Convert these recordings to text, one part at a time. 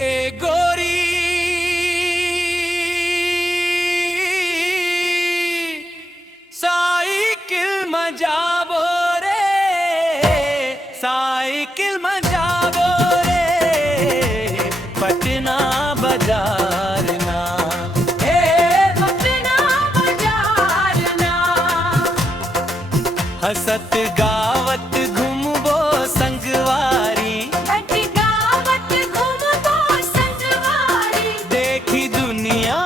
ए गोरी साइकिल मजाबो रे, साइकिल मजाबो रे, पटना बाजार ना, पटना बाजार ना। हसत गावत घूमबो संगवारी, गावत घूमबो संगवारी, देखी दुनिया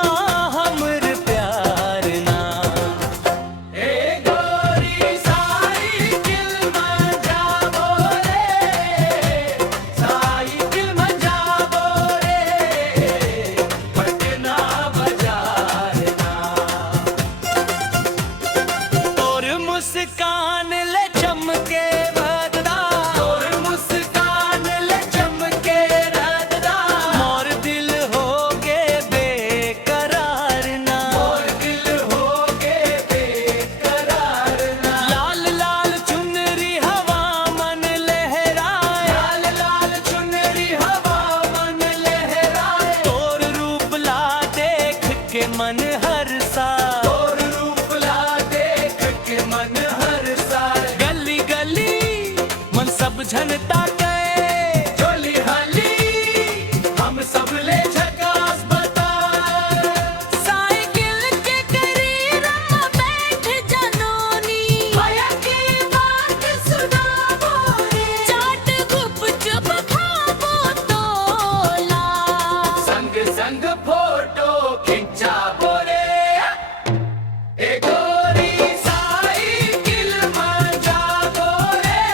हमर प्यार ना। ए गोरी साइकिल मजाबो रे, साइकिल मजाबो रे, पटना बाजार ना। और मुस्कान ले चमके बददा, और मुस्कान ले चमके रददा, मोर दिल हो गे बेकरार ना, मोर दिल हो गे बेकरार ना। लाल लाल चुनरी हवा मन लहराए, लाल लाल चुनरी हवा मन लहराए, तोर रूप ला देख के मन हरसाए, तोर रूप ला देख के मन हरसाए। गली गली मन सब झनता गए, चोली हाली हम सब ले झकास बताए। साइकिल के करीर में बैठ जनोनी, माया की बात सुनाबो रे, चाट गुपचुप खाबो तोला, संग संग फोटो खिंचाबो रे। ए गोरी साइकिल मजाबो रे,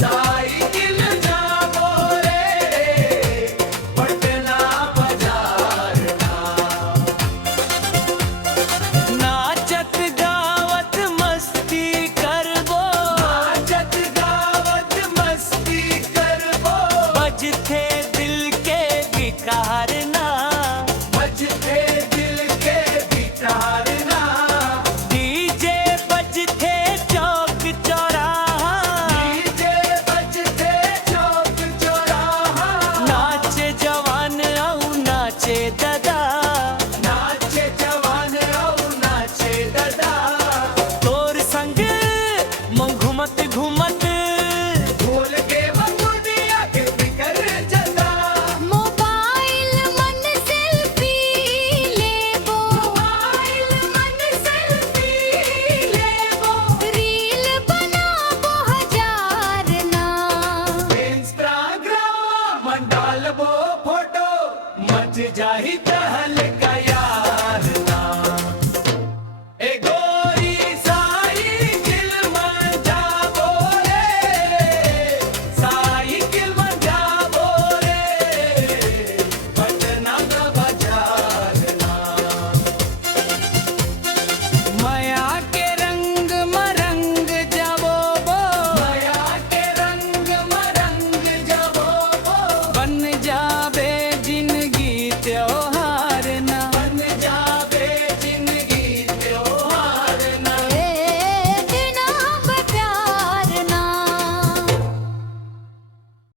साइकिल जाबो रे, पटना बाजार ना। नाचत गावत मस्ती करबो, नाचत गावत मस्ती करबो, बजथे दिल के विकार ना, बजथे दिल के विकार ना। डीजे बजथे चौक चौराहा, डीजे बजथे चौक चौराहा, नाचे जवान औ नाचे ददा, नाचे जवान औ नाचे ददा। तोर संग मैं घूमत घूमत भूल के वो दुनिया के फिकर जदा। मोबाइल मन सेल्फी लेबो, मोबाइल मन सेल्फी लेबो, रील बनाबो हजार ना। इंस्टाग्राम मन डालबो फोटो, मच जाही तह